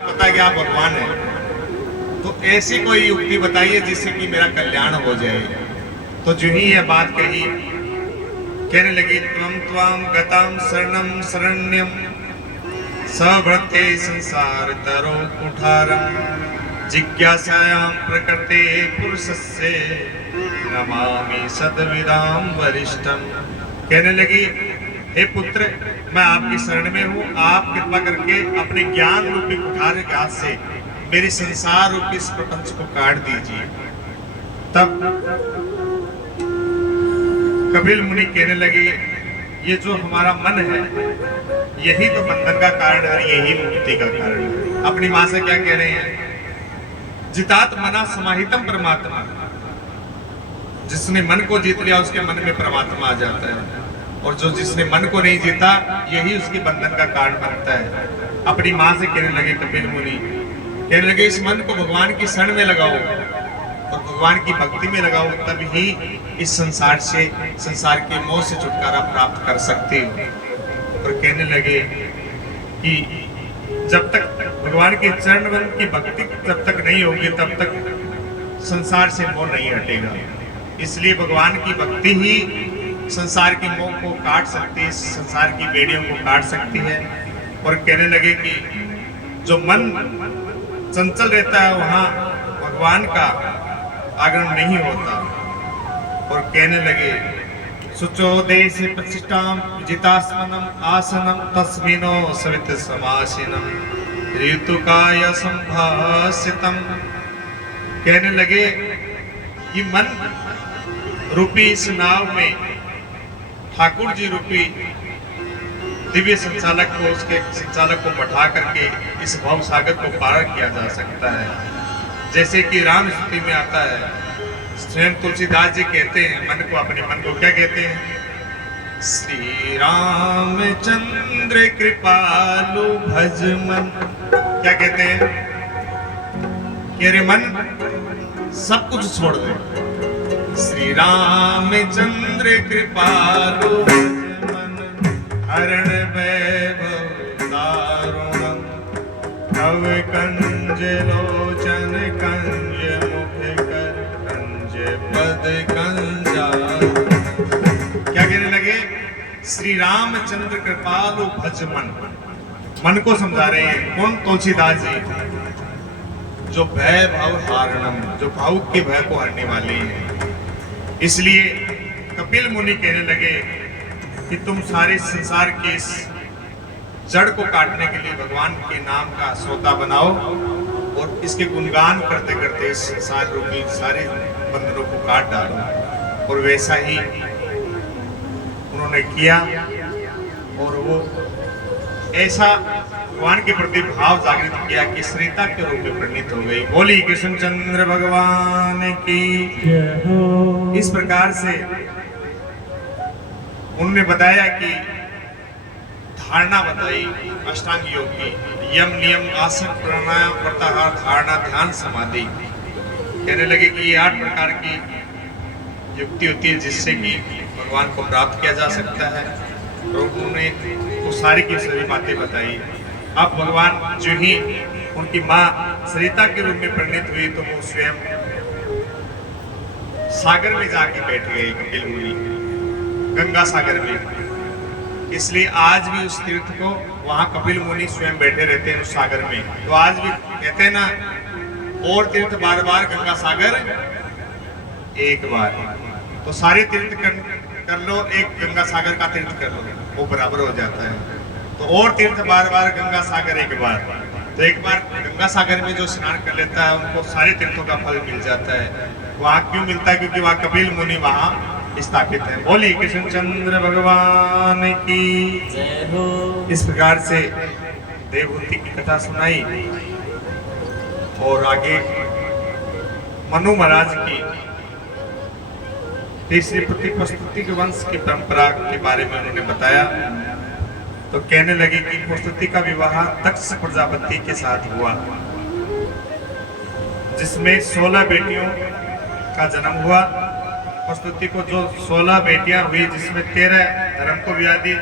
पता है कि आप भगवान हैं, तो ऐसी कोई युक्ति बताइए जिससे कि मेरा कल्याण हो जाए। तो जो ही यह बात कही, कहने लगी त्वं त्वां गतां शरणं शरण्यं सभृत्ये संसार तरो कुठारं जिज्ञासायां प्रकृते पुरुषस्य नमामि सद्विदां वरिष्ठं। कहने लगी, हे पुत्र, मैं आपकी शरण में हूँ। आप कृपा करके अपने ज्ञान रूपी कुठार घात से मेरे संसार रूपी इस प्रपंच को काट दीजिए। तब कपिल मुनि कहने लगे, ये जो हमारा मन है यही तो बंधन का कारण है, यही मुक्ति का कारण है। अपनी मां से क्या कह रहे हैं? जितात मना समाहितम परमात्मा। जिसने मन को जीत लिया उसके मन में परमात्मा आ जाता है, और जो जिसने मन को नहीं जीता यही उसके बंधन का कारण बनता है। अपनी मां से कहने लगे कपिल मुनि, कहने लगे इस मन को भगवान की शरण में लगाओ और भगवान की भक्ति में लगाओ, तब ही इस संसार से, संसार के मोह से छुटकारा प्राप्त कर सकते हो। और कहने लगे कि जब तक भगवान के चरण की भक्ति जब तक नहीं होगी तब तक संसार से मोह नहीं हटेगा। इसलिए भगवान की भक्ति ही संसार की मोह को काट सकती है, संसार की बेड़ियों को काट सकती है। और कहने लगे कि जो मन चंचल रहता है वहां भगवान का आगमन नहीं होता। और कहने लगे, सुचो देश प्रतिष्ठाम जितास्मनम आसनम तस्मिनो सवित समासीनम ऋतुकाय संभासितम। कहने लगे कि मन रूपी इस नाव में ठाकुर जी रूपी दिव्य संचालक को, उसके संचालक को बैठा करके इस भव सागर को पार किया जा सकता है। जैसे कि राम स्तुति में आता है, स्वयं तुलसीदास जी कहते हैं मन को, अपने मन को क्या कहते हैं? श्री रामचंद्र कृपालु भज मन। क्या कहते हैं कि अरे मन सब कुछ छोड़ दे। श्री रामचंद्र कृपालु मन हरण वैभव दारुणं कव कंज लोचन कंज मुख कर कंज पद कंजा। क्या कहने लगे? श्री रामचंद्र कृपालु भज मन। मन को समझा रहे हैं कौन? तुलसीदास जी, जो भय भाव हारणम, जो भावुक के भय को हरने वाले हैं। इसलिए कपिल मुनि कहने लगे कि तुम सारे संसार के इस जड़ को काटने के लिए भगवान के नाम का श्रोता बनाओ और इसके गुणगान करते करते इस संसार रूपी सारे बंधनों को काट डालो। और वैसा ही उन्होंने किया, और वो ऐसा भगवान के प्रति भाव जागृत किया कि श्रीता के रूप में परिणित हो गई। बोली कृष्णचंद्र भगवान की। इस प्रकार से उन्होंने बताया कि धारणा बताई अष्टांग योग की, यम नियम आसन प्राणायाम प्रत्याहार धारणा ध्यान समाधि। कहने लगे कि ये 8 प्रकार की युक्ति होती है जिससे कि भगवान को प्राप्त किया जा सकता है। तो उन्होंने वो सारी की सारी बातें बताई। अब भगवान जो ही उनकी माँ सरिता के रूप में परिणित हुई तो वो स्वयं सागर में जाके बैठ गए, कपिल मुनि, गंगा सागर में। इसलिए आज भी उस तीर्थ को वहां कपिल मुनि स्वयं बैठे रहते हैं उस सागर में। तो आज भी कहते हैं ना, और तीर्थ बार बार गंगा सागर एक बार। तो सारे तीर्थ कर लो, एक गंगा सागर का तीर्थ कर लो, वो बराबर हो जाता है। तो और तीर्थ बार बार गंगा सागर एक बार। तो एक बार गंगा सागर में जो स्नान कर लेता है उनको सारे तीर्थों का फल मिल जाता है। वहाँ क्यों मिलता है? क्योंकि वहाँ कपिल मुनि वहाँ स्थापित है। बोली कृष्णचंद्र भगवान की जय हो। इस प्रकार से देवहूति की कथा सुनाई, और आगे मनु महाराज की तीसरी प्रस्तुति के वंश की परंपरा के बारे में उन्होंने बताया। तो कहने लगे कि प्रस्तुति का विवाह दक्ष प्रजापति के साथ हुआ, जिसमें 16 बेटियों का जन्म हुआ। प्रस्तुति को जो 16 बेटियां हुई, जिसमें 13 धर्म को विवाह दी,